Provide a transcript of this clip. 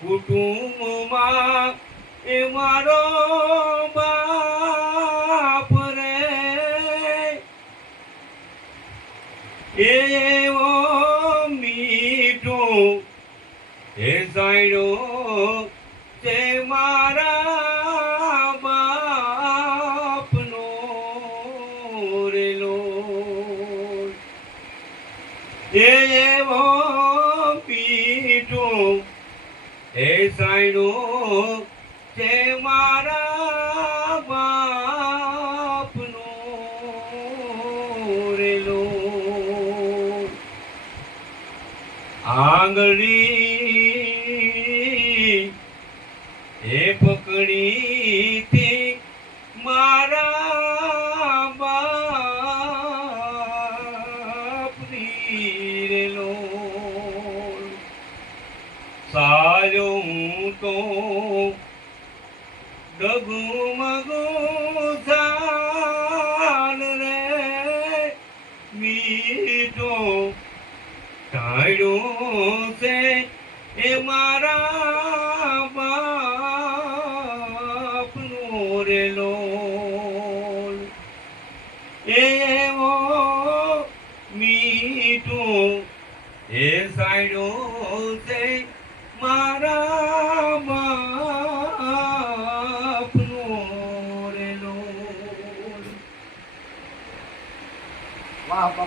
કુટુંબમાં એ મારો બાપ રે એવો મીઠો એ સાયડો તે મારા બાપનો રેલો એવો મીઠો એ સાયડો તે મારા બાપનો રેલો આંગળી એ પકડી તે મારા બાપની રેલો સાજો હું તો ડગમગો સાલ રે મીઠો ઢાળ્યો છે એ મારા બાપનો રેલો એવો મીઠો એ સાયડો છે મારા